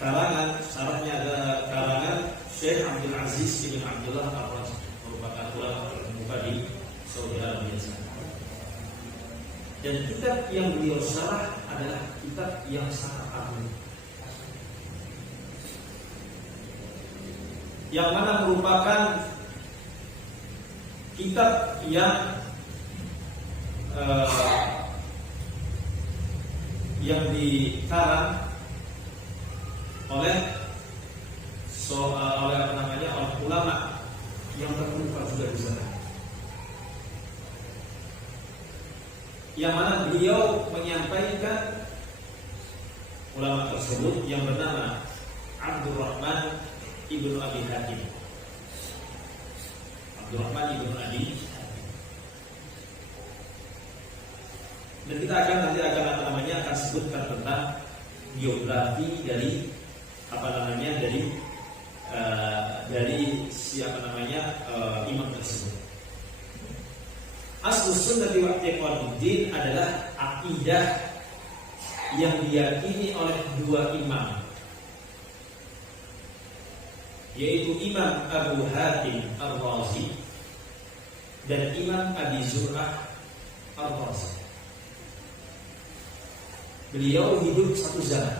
Syarahnya adalah karangan Syekh Abdul Aziz bin Abdullah Ar-Razi, merupakan ulama terkemuka di Saudi Arabia. Dan kitab yang beliau syarah adalah kitab yang sangat agung, yang mana merupakan kitab yang dikarang oleh oleh ulama yang terkemuka juga di sana, yang mana beliau menyampaikan ulama tersebut yang bernama Abdurrahman ibnu Abi Hatim. Abdurrahman ibnu Abi Hatim. Dan kita akan akan sebutkan tentang biografi dari imam tersebut. Aslus sunnah wa i'tiqaduddin adalah akidah yang diyakini oleh dua imam, yaitu Imam Abu Hatim Ar-Razi dan Imam Abi Zur'ah Ar-Razi. Beliau hidup satu zaman.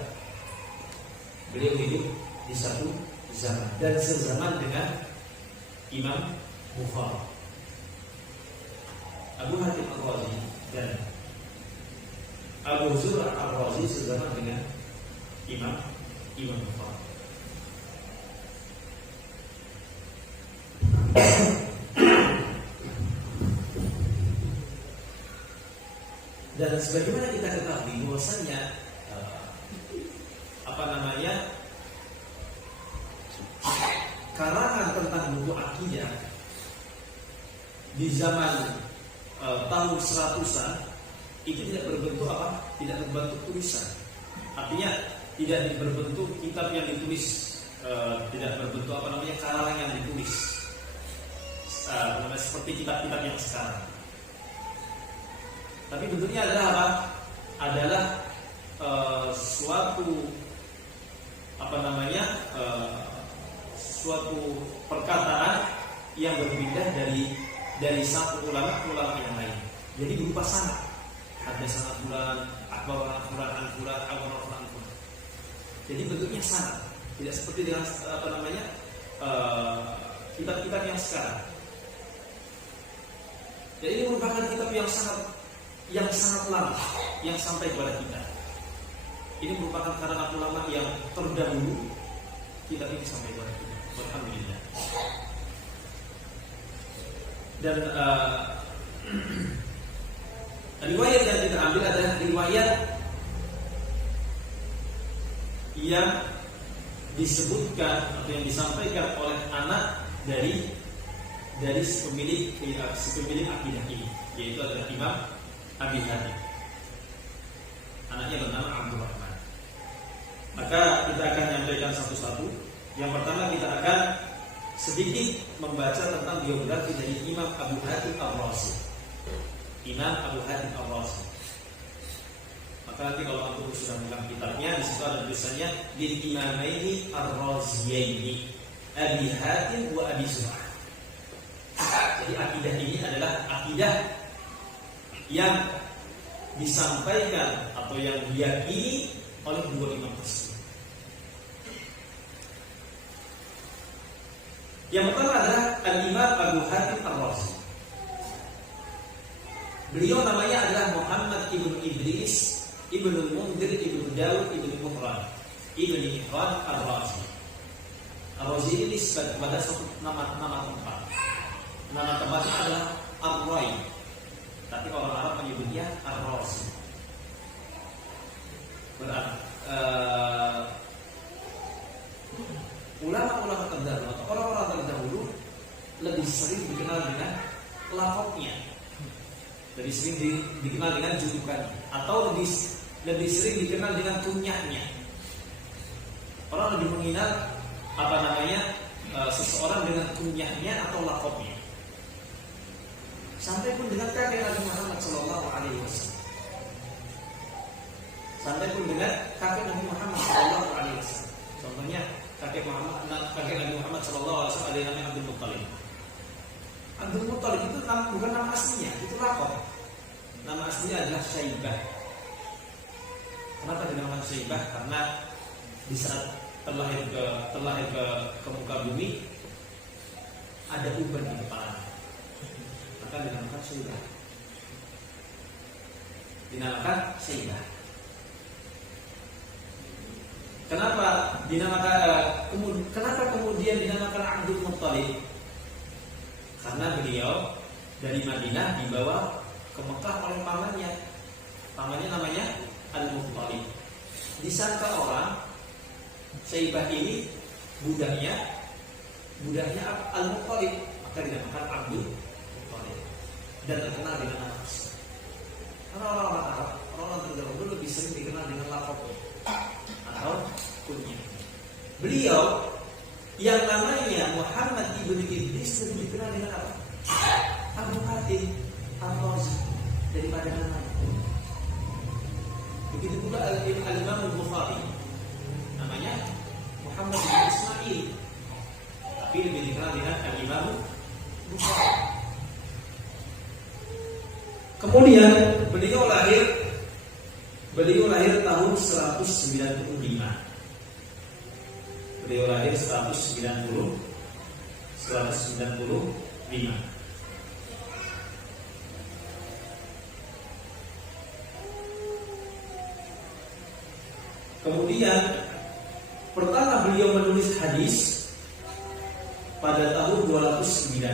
Beliau hidup di satu zaman dan sezaman dengan Imam Bukhari. Abu Hatim Ar-Razi dan Abu Zur'ah Ar-Razi sezaman dengan Imam Bukhari. Dan sebagaimana kita ketahui bahwasanya karangan tentang buku akidah di zaman tahun 100-an itu tidak berbentuk tidak berbentuk tulisan. Artinya tidak berbentuk kitab yang ditulis, tidak berbentuk karangan yang ditulis, seperti kitab-kitab yang sekarang. Tapi bentuknya adalah apa? Adalah suatu perkataan yang berpindah dari satu ulama ke ulama yang lain. Jadi berupa sanad. Ada sanad fulan, akbar fulan, an fulan, akbar fulan. Jadi bentuknya sanad. Tidak seperti dengan kitab-kitab yang sekarang. Jadi ini merupakan kitab yang sangat lama yang sampai kepada kita. Ini merupakan karangan ulama yang terdahulu, kitab ini sampai kepada kita. Alhamdulillah. Dan riwayat yang kita ambil adalah riwayat yang disebutkan atau yang disampaikan oleh anak dari si pemilik akidah ini, yaitu adalah Imam Abi Hatim. Anaknya bernama Abdurrahman. Maka kita akan menyampaikan satu-satu. Yang pertama kita akan sedikit membaca tentang biografi dari Imam Abu Hatim Ar-Razi. Imam Abu Hatim Ar-Razi. Maka nanti kalau antum sudah memegang kitabnya, di situ ada tulisannya lil Imamaini Ar-Raziyaini, Abi Hatim wa Abi Zur'ah. Jadi akidah ini adalah akidah yang disampaikan atau yang diyakini oleh dua imam tersebut. Yang pertama adalah Al-Imam Abu Hatim Ar-Razi. Beliau namanya adalah Muhammad ibn Idris ibn Mundir ibn Daud ibn Muhran ibn Ihran Ar-Razi. Ar-Razi ini disebut kepada suatu nama tempat. Nama tempatnya adalah Ar-Rai. Tapi orang Arab menyebutnya Ar-Razi. Ulama-ulama terdahulu atau orang-orang terdahulu lebih sering dikenal dengan lafadznya, lebih sering dikenal dengan julukannya, atau lebih sering dikenal dengan kunyahnya. Orang lebih mengenal seseorang dengan kunyahnya atau lafadznya. Sampai pun dengan kakek Nabi Muhammad Sallallahu Alaihi Wasallam. Sampai pun dengan kakek Nabi Muhammad Sallallahu Alaihi Wasallam. kakek Nabi Muhammad SAW ada yang namanya Abdul Muttalib. Abdul Muttalib itu bukan nama aslinya, itu lakop. Nama aslinya adalah Syaibah. Kenapa dinamakan Syaibah? Karena di saat terlahir ke muka bumi ada uban di kepala, maka dinamakan Syaibah. Kenapa kemudian dinamakan Abdul Muttalib? Karena beliau dari Madinah dibawa ke Mekah oleh pamannya. Pamannya namanya Al-Muttalib. Disangka orang Syaibah ini budaknya Al-Muttalib, maka dinamakan Abdul Muttalib dan terkenal dengan nama asli. Karena orang-orang Arab, orang-orang terdahulu lebih sering dikenal dengan laqabnya atau kunyah. Beliau yang namanya Muhammad ibn Idris lebih dikenal dengan apa? Abu Hatim Ar-Razi daripada namanya. Begitu pula Al-Imam Al-Bukhari, namanya Muhammad bin Ismail, tapi lebih dikenal dengan Al-Imam Bukhari. Kemudian beliau lahir tahun 195. Beliau lahir 195. Kemudian pertama beliau menulis hadis pada tahun 209.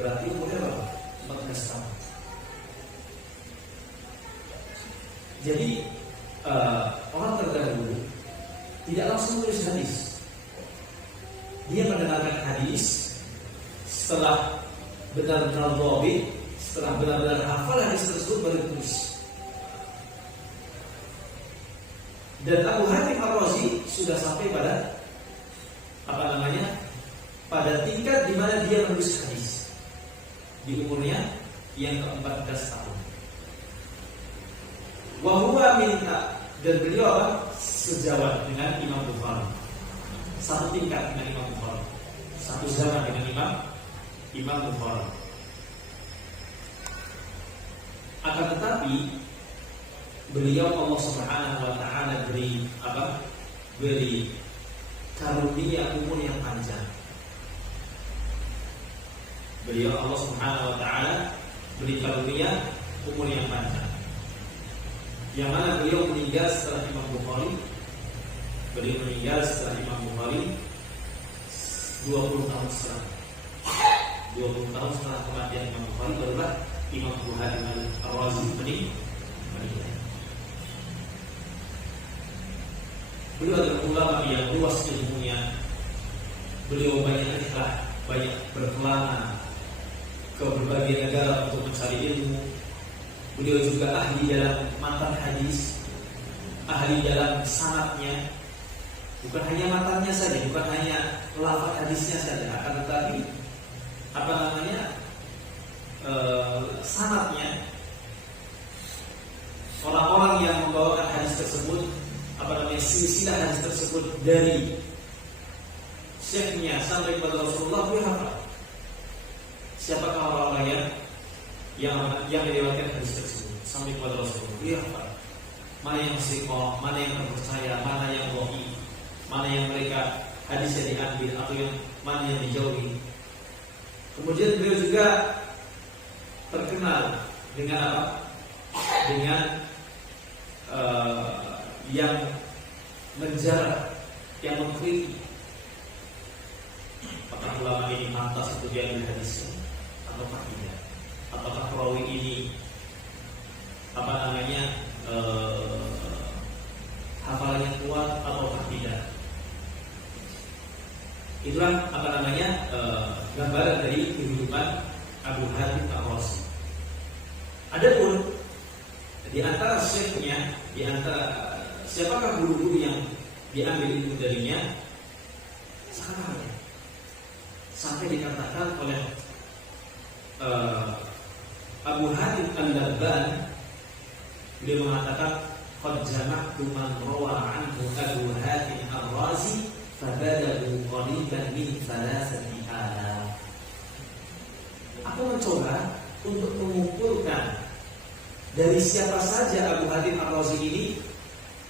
Berarti umurnya berapa? 14 tahun. Jadi orang terdahulu tidak langsung menulis hadis. Dia mendengarkan hadis, setelah benar-benar dhabit, setelah benar-benar hafal hadis tersebut baru ditulis. Dan Abu Hatim Ar-Razi sudah sampai pada pada tingkat di mana dia menulis hadis di umurnya yang ke-14 tahun. Wa huwa minta, dan beliau sejawat dengan Imam Bukhari, satu tingkat dengan Imam Bukhari, satu zaman dengan Imam Bukhari. Akan tetapi beliau Allah Subhanahu wa taala beri karunia umur yang panjang. Beliau Allah Subhanahu wa taala beri karunia umur yang panjang. Yang mana beliau meninggal setelah Imam Bukhari. Beliau meninggal setelah Imam Bukhari 20 tahun setelah. 20 tahun setelah kematian Imam Bukhari barulah Imam Abu Hatim Ar-Razi meninggal. Beliau adalah ulama yang luas ilmunya. Beliau banyak berkelana ke berbagai negara untuk mencari ilmu. Beliau juga ahli dalam matan hadis, ahli dalam sanadnya. Bukan hanya matannya saja, bukan hanya lafaz hadisnya saja, akan tetapi sanadnya. Orang-orang yang membawakan hadis tersebut, silsilah hadis tersebut dari syekhnya sampai kepada Rasulullah, beliau hafal. Siapakah orang-orang yang meriwayatkan hadis tersebut sampai kepada Rasulullah, beliau hafal. Mana yang sahih, mana yang terpercaya, mana yang dhaif, mana yang mereka hadisnya diambil atau yang mana yang dijauhi. Kemudian beliau juga terkenal dengan apa? Dengan yang menjarah, yang mengkritik apakah ulama ini pantas untuk diambil hadisnya atau tidak, apakah perawi ini hafalannya kuat atau tidak. Itulah gambaran dari kehidupan Abu Hatim Ar-Razi. Adapun di antara syekhnya, di antara siapakah guru-guru yang diambil ilmu darinya, sangat banyak. Sampai dikatakan oleh Abu Hatim Al-Labban, beliau mengatakan qad jama'tu man rawa anhu Abu Hatim Ar-Razi fabalagu rajulan min thalathati alaf. Aku mencoba untuk mengumpulkan dari siapa saja Abu Hatim Ar-Razi ini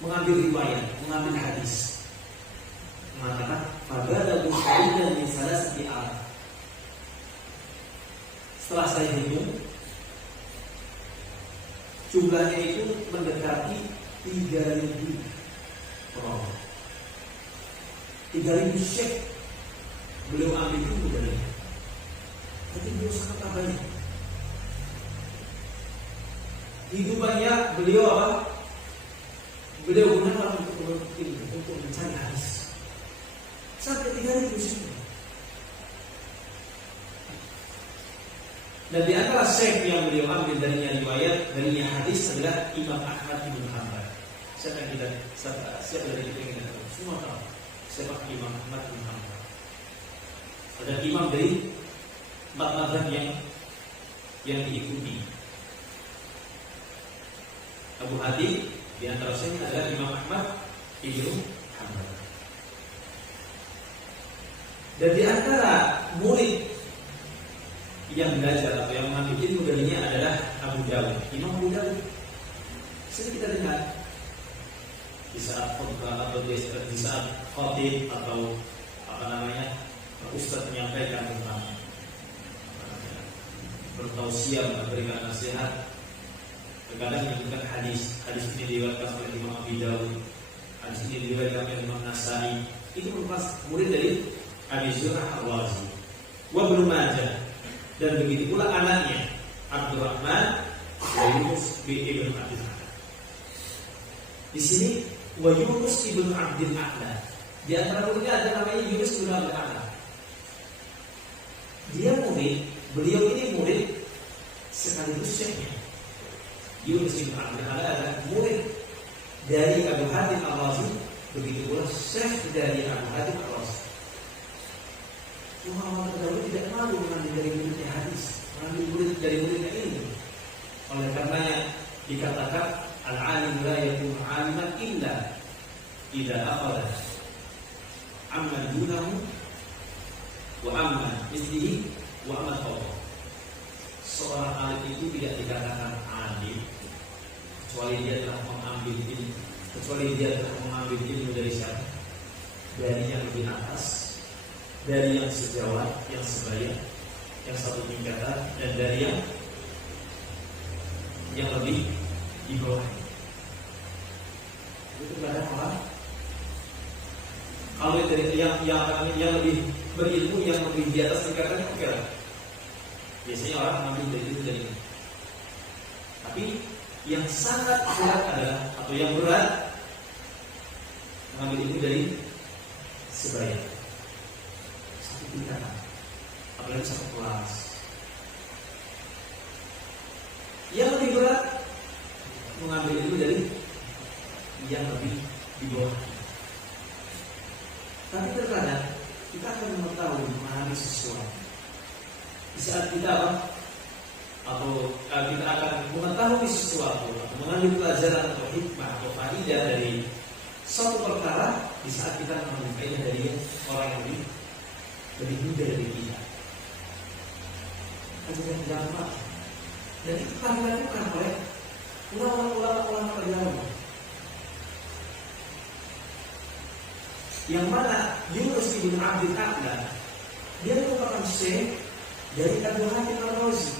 mengambil riwayat, mengambil hadis. Mengatakan fabada bukharidan min thalathati alaf. Setelah saya hitung, jumlahnya itu mendekati 3.000 orang. 3.000 syekh beliau ambil ilmu dari. Tapi beliau sangat banyak. Hidupannya beliau apa? Beliau gunakan untuk menuntut ilmu, untuk mencari hadis. Sampai 3.000 syekh. Dan di antara syekh yang beliau ambil darinya riwayat, darinya hadis adalah Imam Ahmad bin Hanbal. Siapa dari kita yang tahu? Semua tahu. Siapa Imam Ahmad bin Hanbal? Ada imam dari 4 mazhab yang diikuti. Abu Hatim di antara syekh adalah Imam Ahmad bin Hanbal. Dan di antara murid yang belajar atau yang mengambil ilmu darinya adalah Abu Dawud, Imam Abu Dawud. Sering kita dengar di saat khutbah atau di saat khatib atau ustaz menyampaikan tentang bertausiah, memberikan nasihat, terkadang menyebutkan hadis ini diriwayatkan oleh Imam Abu Dawud, hadis ini diriwayatkan oleh Imam Nasai. Itu merupakan murid dari Abi Zur'ah Ar-Razi wa Ibnu Majah. Dan begitu pula anaknya Abdurrahman wa Yunus bin Ibn Abdul A'la. Di sini wa Yunus bin Abdul A'la. Di antara muridnya ada namanya Yunus bin Abdul A'la. Dia murid, beliau ini murid sekaligus syekhnya. Yunus bin Abdul A'la adalah murid dari Abu Hatim Ar-Razi, begitu pula syekh dari Abu Hatim Ar-Razi. Muhammad terdahulu tidak malu mengambil dari muridnya hadis, mengambil murid dari muridnya ilmu. Oleh karenanya dikatakan al-alim la yakunu aliman illa idza akhadha amman dunahu wa amman mislihi wa amman fawqahu. Seorang alim itu tidak dikatakan alim kecuali dia telah mengambil ilmu, dari siapa? Dari yang lebih atas, dari yang sejawat, yang sebaya, yang satu tingkatan, dan dari yang lebih di bawah. Itu kadang orang kalau dari yang lebih berilmu, yang lebih di atas tingkatannya, oke lah. Biasanya orang mengambil dari itu dari ini. Tapi yang sangat berat adalah, atau yang berat, mengambil ilmu dari sebaya, satu tingkatan, apalagi satu kelas. Yang lebih berat mengambil ilmu dari yang lebih di bawah. Tapi terkadang kita akan mengetahui, memahami sesuatu di saat kita atau kita akan mengetahui sesuatu atau mengambil pelajaran atau hikmah atau faidah dari suatu perkara di saat kita mengambil faidah dari orang yang lebih muda dari kita. Jangan lupa. Dan itu kami lakukan oleh ulama-ulama terdahulu. Yang mana Yunus bin Abdul A'la, dia merupakan syekh dari Abu Hatim Ar-Razi.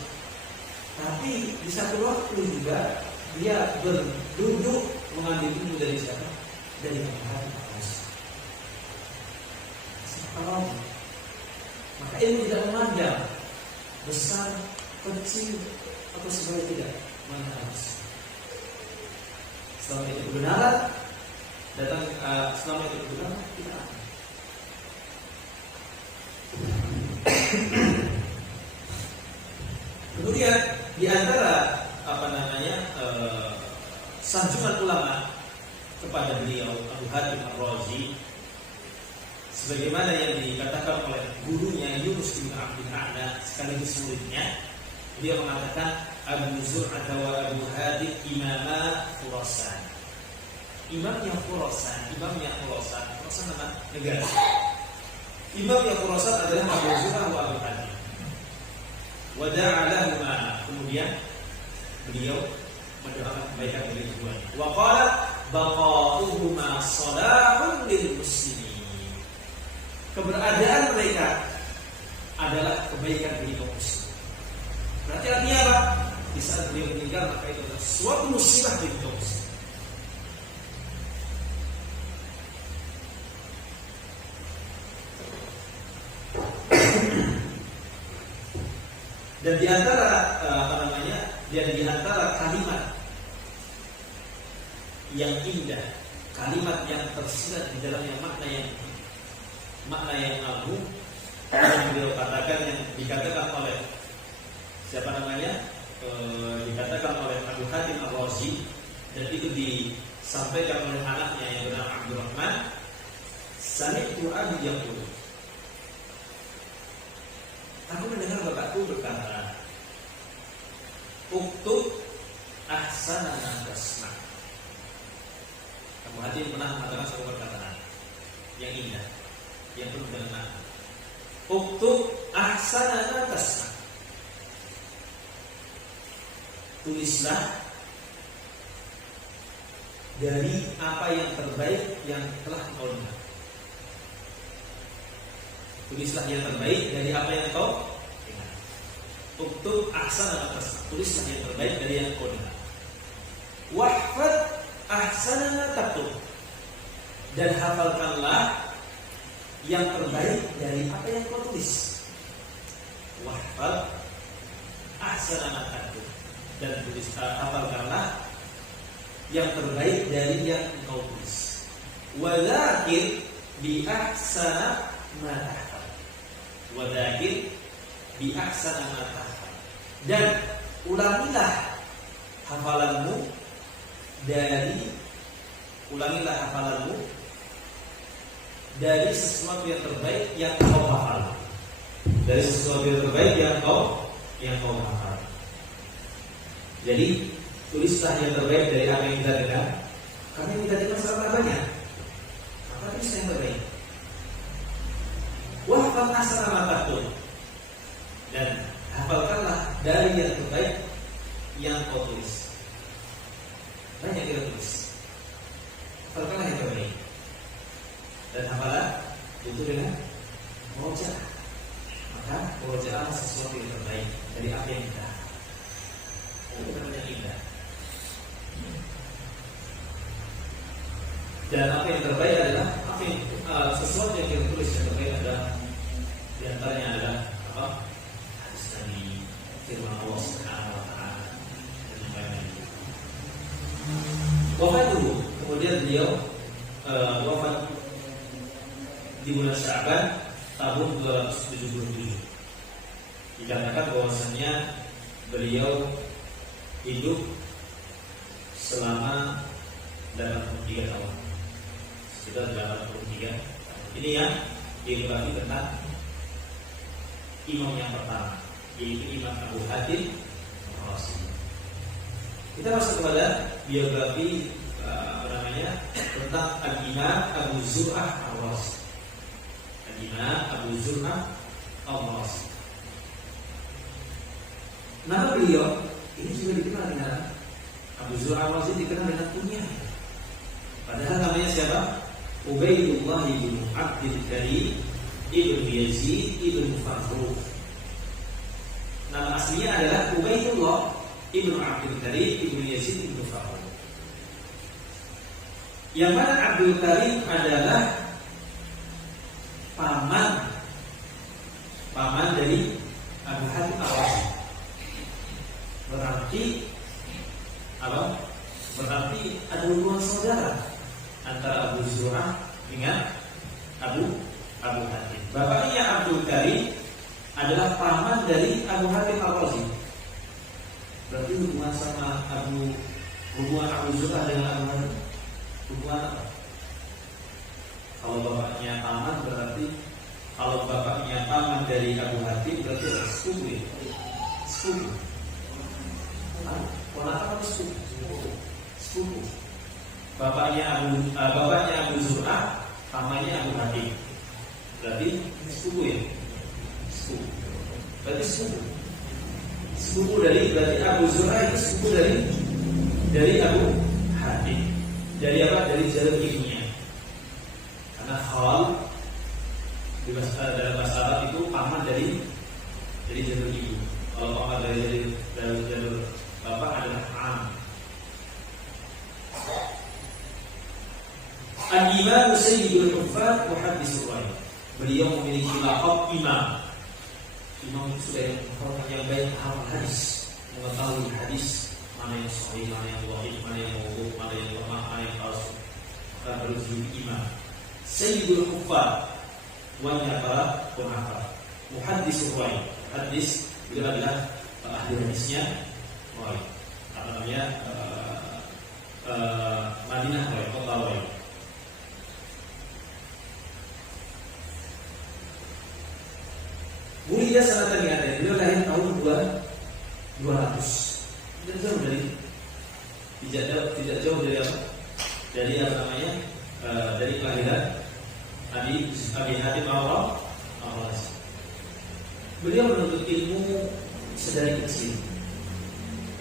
Tapi di satu waktu juga dia berduduk mengambil ilmu dari siapa? Dari Abu Hatim Ar-Razi. Maka ilmu tidak memandang besar, kecil, atau sebagai tidak, mana harus. Selama itu kebenaran datang, selama itu kebenaran kita akan. Kemudian di antara sanjungan ulama kepada beliau Abu Hatim Ar-Razi, sebagaimana yang dikatakan oleh gurunya Yunus bin Abdul A'la sekaligus muridnya, dia mengatakan Abu Zur'ah wa Abu Hatim imama Khurasan. Imamnya Khurasan nama negara. Imam yang Khurasan adalah Abu Zur'ah wa Abu Hatim. Wa da'alahuma, kemudian beliau mendoakan kebaikan bagi keduanya. Wa qala baqa'uhuma salahun lil muslimin. Keberadaan mereka adalah kebaikan bagi kaum muslim. Berarti artinya apa? Di saat beliau meninggal maka itu adalah suatu musibah bagi kaum muslim. Dan di antara di antara kalimat yang indah, kalimat yang tersirat di dalamnya makna yang agung yang beliau katakan, yang dikatakan oleh siapa namanya? Dikatakan oleh Abu Hatim Ar-Razi, dan itu disampaikan oleh anaknya yang bernama Abdurrahman. Sami'tu abi yaqul, aku mendengar bapakku berkata, uktub ahsana ma tasma. Abu Hatim pernah mengatakan sebuah perkataan yang indah, yang penuh dengan makna. Uktub ahsana ma tasma. Tulislah dari apa yang terbaik yang telah kau dengar. Tulislah yang terbaik dari apa yang kau dengar. Uktub ahsana ma tasma. Tulislah yang terbaik dari yang kau dengar. Wahfad ahsana ma taktub. Dan hafalkanlah yang terbaik dari apa yang kau tulis. Wahfad ahsana ma taktub. Dan hafalkanlah yang terbaik dari yang engkau tulis. Wadzakir bi ahsana ma tahfaz. Wadzakir bi ahsana ma tahfaz. Dan ulangilah hafalanmu dari sesuatu yang terbaik yang kau hafal. Dari sesuatu yang terbaik yang kau hafal. Jadi tulislah yang terbaik dari apa yang kita dengar, karena yang kita dengar sangat banyak. Maka tulislah yang terbaik. Wahfal ahsana ma taktub. Dan hafalkanlah dari yang terbaik yang kau tulis. Banyak kita tulis. Hafalkanlah yang terbaik. Dan hafalah itu dengan murojaah. Maka murojaah sesuatu yang terbaik dari apa yang kita. Itu namanya indah. Dan apa yang terbaik adalah sesuatu yang kita tulis yang terbaik adalah di antaranya adalah apa? Hadis Nabi, firman Allah Subhanahu wa taala dan yang lainnya. Wafat dulu, kemudian beliau wafat di bulan Sya'ban tahun 277. Dikatakan bahwasannya beliau hidup selama 83 tahun. Sekitar 83. Ini yang dibagi tentang imam yang pertama, yaitu Imam Abu Hatim Ar-Razi. Kita masuk kepada biografi tentang Al-Imam Abu Zur'ah Ar-Razi. Al-Imam Abu Zur'ah Ar-Razi. Nama beliau ini juga dikenal dengan Abu Zur'ah Ar-Razi, dikenal dengan kunyah. Padahal namanya siapa? Ubaidullah bin Abdul Karim ibn Yazid ibn Farrukh. Nama aslinya adalah Ubaidullah ibn Abdul Karim ibn Yazid ibn Farrukh. Yang mana Abdul Karim adalah paman dari Abu Hatim Ar-Razi. Berarti ada hubungan saudara antara Abu Zur'ah dengan Abu Hatim. Bapaknya Abdul Karim adalah paman dari Abu Hatim Ar-Razi. Berarti hubungan Abu Zur'ah dengan Abu Hatim hubungan apa? Kalau bapaknya paman dari Abu Hatim berarti sepupu. Ponakan atau sepupu. Bapaknya Abu Zur'ah, pamannya Abu Hatim. berarti sepupu ya, sepupu. Berarti sepupu dari berarti Abu Zur'ah itu sepupu dari Abu Hatim. Dari apa? Dari jalur ibunya. Karena khal dalam bahasa Arab itu paman dari jalur ibu. Kalau paman dari jalur bapak adalah am. Al-Imam Sayyidul Huffaz Muhadditsur Rawi. Beliau memiliki laqab imam. Imam itu sudah yang baik hafal hadis, mengetahui hadis mana yang sahih, mana yang dhaif, mana yang mawdu', mana yang lemah, mana yang palsu. Karena berjuluk imam. Sayyidul Huffaz, tuannya para penghafal. Muhadditsur Rawi. Hadis beliau adalah ahli hadisnya Rawi. Apa namanya? Madinah Rawi, kota Rawi. Mulia sangat terlihat, beliau lahir tahun 200. Tidak jauh dari apa? Dari apa namanya? Dari kelahiran Abi Hatim al-Razi. Beliau menuntut ilmu sedari kecil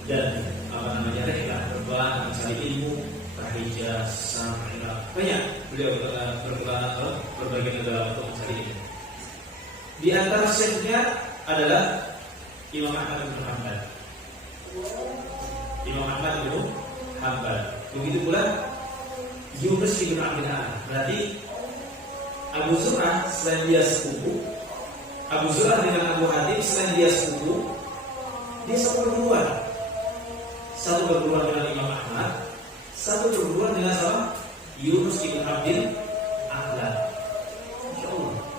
dan apa namanya? Rehlah berkelana mencari ilmu, tahijaz, sama'ila. Banyak beliau berkelana ke berbagai negara untuk mencari ilmu. Di antara syekhnya adalah Imam Ahmad bin Hanbal. Imam Ahmad bin Hanbal. Begitu pula Yunus bin Abdul A'la. Berarti Abu Zur'ah selain dia sepupu, Abu Zur'ah dengan Abu Hatim selain dia sepupu, dia satu perguruan. Satu perguruan dengan Imam Ahmad, satu perguruan dengan siapa? Yunus bin Abdul A'la. Insyaallah.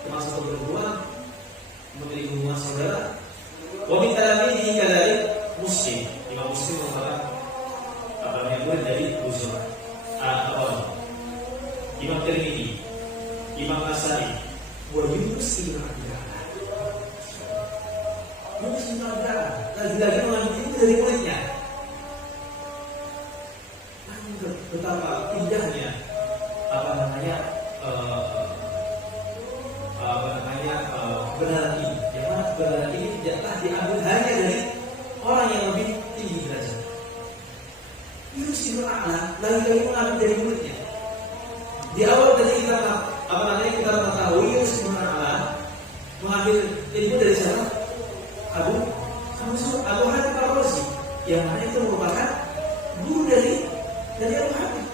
Termasuk perguruan memiliki hubungan saudara. Wa min talamihi kadalik Muslim. Imam Muslim merupakan apa namanya dari Abu Zur'ah. Imam Tirmidzi, Imam Nasai, wa Yunus bin Abdul A'la. Yunus bin Abdul A'la lagi-lagi mengambil ilmu dari muridnya. Betapa indahnya apa namanya kebenaran ini. Yang mana kebenaran ini tidaklah diambil hanya dari orang yang lebih tinggi derajat. Yunus bin A'la lagi-lagi mengambil dari muridnya. Di awal tadi kita mengetahui Yunus bin A'la mengambil ilmu dari siapa? Abu Hatim al-Razi, yang mana itu merupakan guru dari Abu Hatim.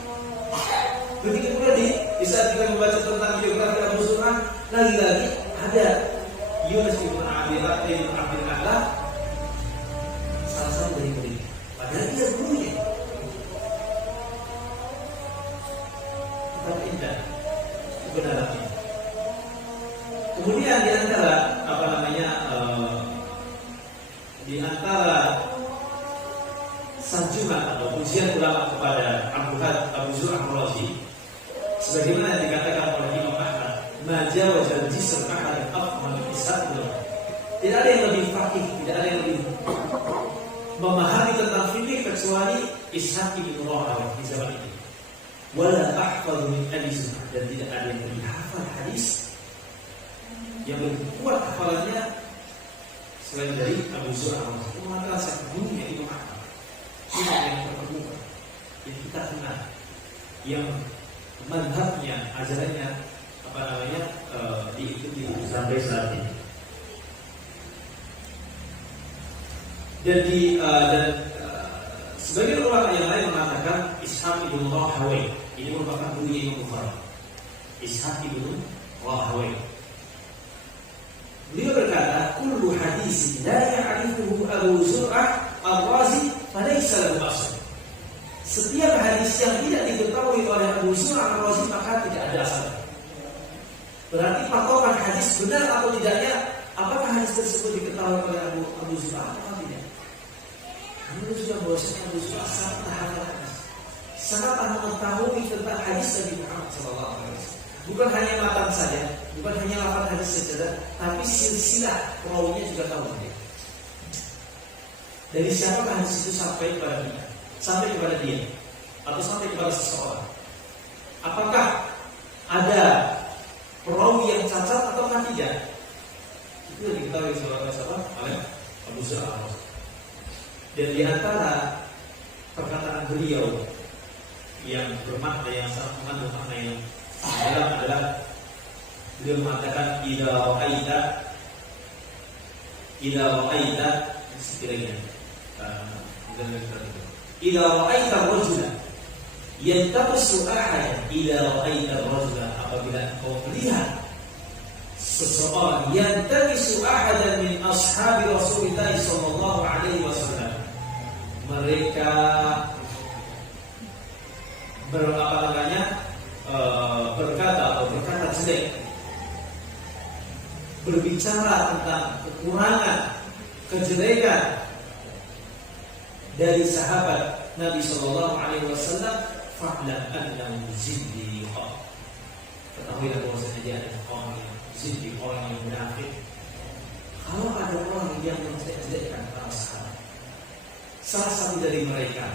Begitu pula di saat kita membaca tentang biografi Abu Zur'ah, lagi-lagi ada Yunus bin Abdul A'la, salah satu dari murid. Padahal dia gurunya. Tapi indah kebenaran ini. Kemudian di antara apa namanya di antara sanjungan atau pujian ulama kepada Abu Zur'ah al-Razi, sebagaimana dikatakan oleh Imam Ahmad, majawazal jisr ahad afham isad. Tidak ada yang lebih faqih, tidak ada yang lebih memahami tentang fikih kecuali Ishaq bin Rahawayh di zaman ini. Wala ahfadhu min hadis, dan tidak ada yang lebih hafal hadis, yang lebih kuat hafalannya selain dari Abu Zur'ah al-Razi. Mengatakan sebelumnya Imam Ahmad, imam yang terkemuka, yang kita kenal, yang manhajnya, ajarannya apa namanya diikuti sampai saat ini. Dan sebagian ulama yang lain mengatakan Ishaq bin Rahawayh ini merupakan gurunya Imam Bukhari. Ishaq bin Rahawayh. Beliau berkata, "Kullu hadis la ya'rifuhu Abu Zur'ah al-Razi falaysa lahu asl." Setiap hadis yang tidak diketahui oleh Abu Zur'ah al-Razi maka tidak ada asal. Berarti patokan hadis benar atau tidaknya, apakah hadis tersebut diketahui oleh Abu Zur'ah atau tidak? Kami sudah bahwasanya Abu Zur'ah sangat hafal hadis, sangat mengetahui tentang hadis Nabi Muhammad SAW. Bukan hanya matan saja, bukan hanya lafaz hadis saja, tapi silsilah perawinya juga tahu dia. Dari siapa hadis itu sampai kepada kita, sampai kepada dia, atau sampai kepada seseorang? Apakah ada perawi apakah tidak? Itu yang diketahui oleh Abu Zur'ah. Dan di antara perkataan beliau yang bermakna, yang sangat mengandung makna yang dalam adalah beliau mengatakan idza ra'aita sekiranya idza ra'aita rajula yantaqisu ahadan idza ra'aita rajula, apabila kau melihat seseorang yantaqisu ahadan min ashabi Rasulullah sallallahu alaihi wasallam, mereka berkata jelek, berbicara tentang kekurangan, kejelekan dari sahabat Nabi sallallahu alaihi wasallam, fa'lam annahu zindiq. Ketahuilah bahwasanya dia adalah orang yang zindiq, orang yang munafik. Kalau ada orang yang menjelek-jelekkan para sahabat, salah satu dari mereka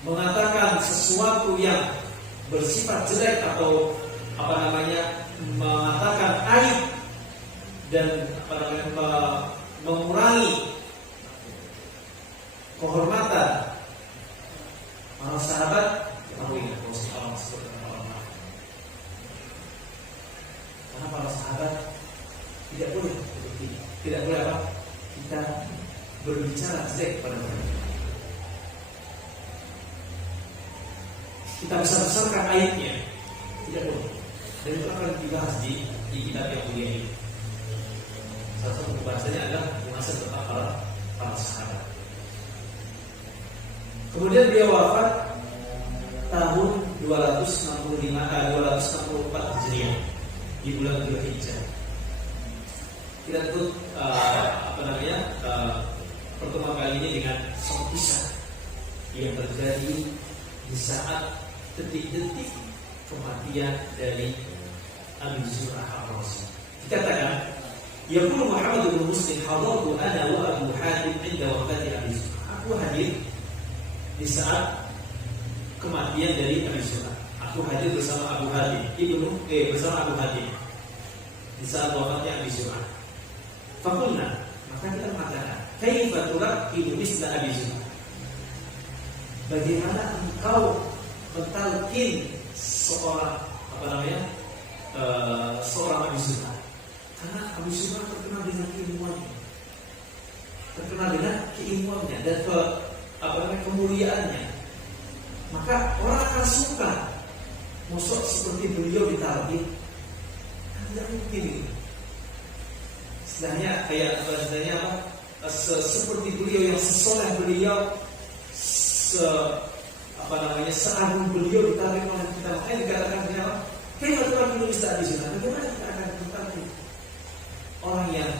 mengatakan sesuatu yang bersifat jelek atau mengatakan aib dan mengurangi kehormatan para sahabat, ketahui bahwa orang tersebut adalah orang munafik. Karena para sahabat tidak boleh kita berbicara jelek kepada mereka. Kita besar-besarkan aibnya, tidak boleh. Dan itu akan dibahas di kitab yang mulia ini. Salah satu pembahasannya adalah mengenai tentang para sahabat. Kemudian dia wafat tahun 264 Hijriah di bulan Dzulhijjah. Kita tutup pertemuan kali ini dengan suatu kisah yang terjadi di saat detik-detik kematian dari Abu Zur'ah Ar-Razi. Dikatakan, yaqulu Muhammad bin Muslim hadartu ana wa Abu Hatim 'inda wafati Abu Zur'ah. Aku hadir di saat kematian dari Abu Zur'ah. Aku hadir bersama Abu Hatim bersama Abu Hatim di saat wafatnya Abu Zur'ah. Faqulna, maka kita mengatakan, kaifa turaqibu misla Abu Zur'ah? Bagaimana engkau mentalkin seorang Abu Zur'ah? Karena Abu Zur'ah terkenal dengan keilmuannya, dan kemuliaannya. Maka orang akan suka. Mosok seperti beliau ditalkin, tidak mungkin. Istilahnya seperti beliau, yang sesoleh beliau, seagung beliau ditarik oleh kita. Makanya dikatakan apa? Kayak orang dulu bisa di sana. Bagaimana kita akan ditarik orang yang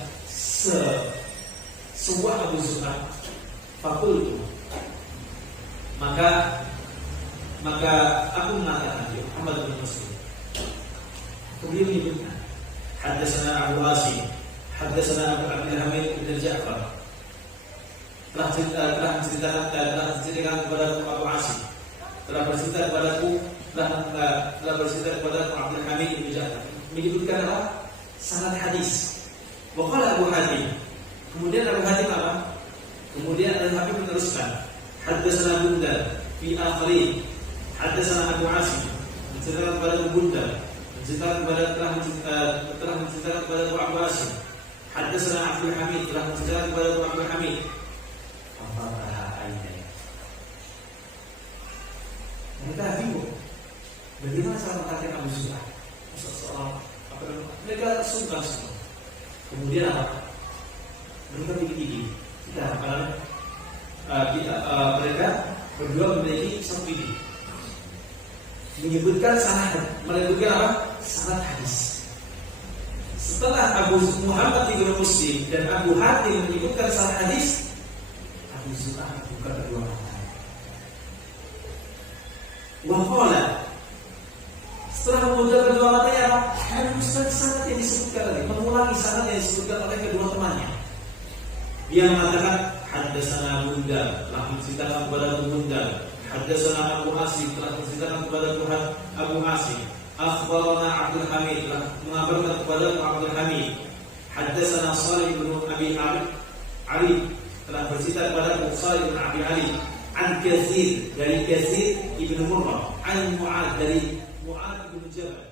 sebuah Abu Zur'ah? Fakultu, maka aku mengatakan dia Muhammad bin Muslim. Beliau menyebutkan, haddatsana Abu Asim, haddatsana Abu Abdul Hamid bin Ja'far. Telah menceritakan kepada Abu Asim, telah bercerita kepada Abdul Hamid bin Ja'far, menyebutkan apa? Sanad hadis. Wa qala Abu Hatim. Kemudian Abu Hatim apa? Kemudian Abu Hatim meneruskan, haddatsana Bundar fi akhirin, haddatsana Abu Asim, menceritakan kepada Bundar, telah menceritakan kepada Abu Asim, haddatsana Abdul Hamid, telah menceritakan kepada Abdul Hamid. Mereka bingung, bagaimana cara mengatakan Abu Zur'ah? Seseorang mereka sungkan semua. Kemudian apa? Mereka tinggi-tinggi. Mereka berdua memiliki satu ide, menyebutkan apa? Sanad hadis. Setelah Abu Muhammad bin Muslim dan Abu Hatim menyebutkan sanad hadis, Abu Zur'ah buka kedua mata. Waqala, setelah membuka kedua matanya apa? Meneruskan sanad yang disebutkan tadi, mengulangi sanad yang disebutkan oleh kedua temannya. Dia mengatakan, haddatsana Bundar, telah menceritakan kepada Bundar. Haddatsana Abu Asim, telah menceritakan kepada Abu Asim. akhbarana Abdul Hamid, mengabarkan kepada Abdul Hamid, haddatsana Shalih bin Abi Ali, telah bercerita kepada Shalih bin Abi Ali, an Katsir, dari Katsir ibnu Murrah, an Mu'adz, dari Mu'adz bin Jabal,